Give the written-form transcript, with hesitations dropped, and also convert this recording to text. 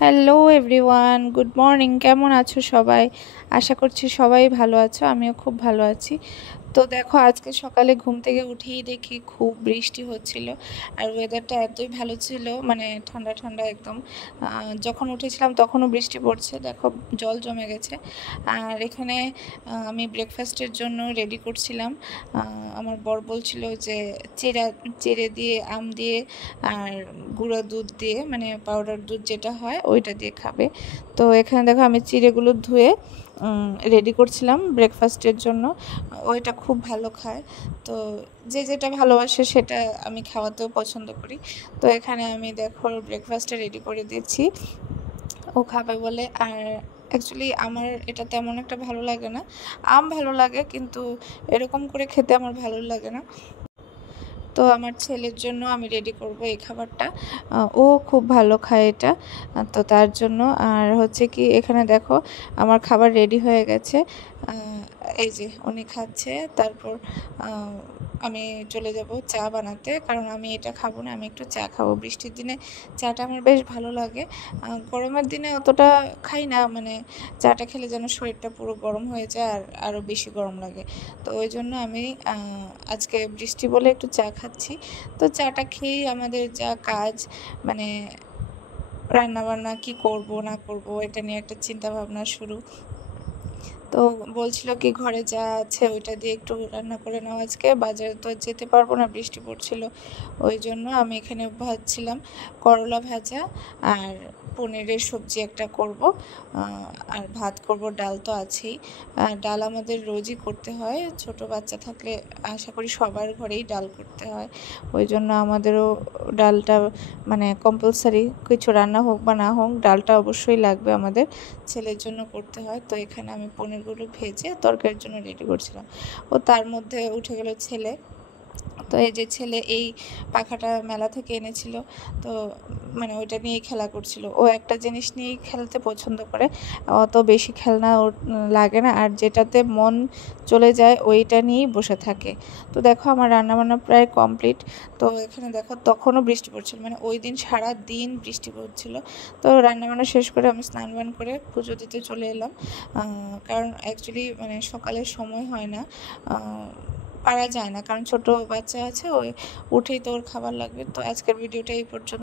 Hello everyone, good morning. কেমন আছো সবাই? আশা করছি সবাই ভালো আছো, আমিও খুব ভালো আছি। তো দেখো, আজকে সকালে ঘুম থেকে উঠেই দেখি খুব বৃষ্টি হচ্ছিল। আর ওয়েদারটা এতই ভালো ছিল, মানে ঠান্ডা ঠান্ডা একদম। যখন উঠেছিলাম তখনও বৃষ্টি পড়ছে, দেখো জল জমে গেছে। আর এখানে আমি ব্রেকফাস্টের জন্য রেডি করছিলাম। আমার বর বলছিল যে চিড়ে দিয়ে, আম দিয়ে আর গুঁড়ো দুধ দিয়ে, মানে পাউডার দুধ যেটা হয় ওইটা দিয়ে খাবে। তো এখানে দেখো আমি চিড়েগুলো ধুয়ে রেডি করছিলাম ব্রেকফাস্টের জন্য। ওইটা খুব ভালো খায়, তো যে যেটা ভালোবাসে সেটা আমি খাওয়াতেও পছন্দ করি। তো এখানে আমি দেখো ব্রেকফাস্টটা রেডি করে দিচ্ছি ও খাবে বলে। আর অ্যাকচুয়ালি আমার এটা তেমন একটা ভালো লাগে না। আম ভালো লাগে, কিন্তু এরকম করে খেতে আমার ভালো লাগে না। তো আমার ছেলের জন্য আমি রেডি করব এই খাবারটা। ও খুব ভালো খায় এটা, তো তার জন্য। আর হচ্ছে কি, এখানে দেখো আমার খাবার রেডি হয়ে গেছে। এই যে উনি খাচ্ছে, তারপর আমি চলে যাব চা বানাতে, কারণ আমি এটা খাবো না, আমি একটু চা খাবো। বৃষ্টির দিনে চাটা আমার বেশ ভালো লাগে। গরমের দিনে অতটা খাই না, মানে চাটা খেলে যেন শরীরটা পুরো গরম হয়ে যায় আর আরও বেশি গরম লাগে। তো ওই জন্য আমি আজকে বৃষ্টি বলে একটু চা খাচ্ছি। তো চাটা খেয়েই আমাদের যা কাজ, মানে রান্নাবান্না কি করব না করব এটা নিয়ে একটা চিন্তা ভাবনা শুরু। তো বলছিল কি ঘরে যা আছে ওইটা দিয়ে একটু রান্না করে নাও, আজকে বাজারে তো আর যেতে পারবো না, বৃষ্টি পড়ছিল। ওই জন্য আমি এখানে ভাজছিলাম করলা ভাজা, আর পনিরের সবজি একটা করব, আর ভাত করব, ডাল তো আছেই। ডাল আমাদের রোজই করতে হয়, ছোট বাচ্চা থাকলে আশা করি সবার ঘরেই ডাল করতে হয়। ওই জন্য আমাদেরও ডালটা মানে কম্পালসারি, কিছু রান্না হোক বা না হোক ডালটা অবশ্যই লাগবে আমাদের, ছেলের জন্য করতে হয়। তো এখানে আমি পনিরগুলো ভেজে তরকারির জন্য রেডি করছিলাম। ও তার মধ্যে উঠে গেল ছেলে। তো এই যে ছেলে এই পাখাটা মেলা থেকে এনেছিল, তো মানে ওইটা নিয়েই খেলা করছিল। ও একটা জিনিস নিয়েই খেলতে পছন্দ করে, অত বেশি খেলনা ওর লাগে না, আর যেটাতে মন চলে যায় ওইটা নিয়েই বসে থাকে। তো দেখো আমার রান্নাবান্না প্রায় কমপ্লিট। তো এখানে দেখো তখনও বৃষ্টি পড়ছিল, মানে ওই দিন সারা দিন বৃষ্টি পড়ছিল। তো রান্নাবান্না শেষ করে আমি স্নান বান করে পুজো দিতে চলে এলাম, কারণ অ্যাকচুয়ালি মানে সকালের সময় হয় না, পারা যায় না, কারণ ছোট বাচ্চা আছে, ওই উঠেই তো ওর খাবার লাগবে। তো আজকের ভিডিওটা এই পর্যন্ত।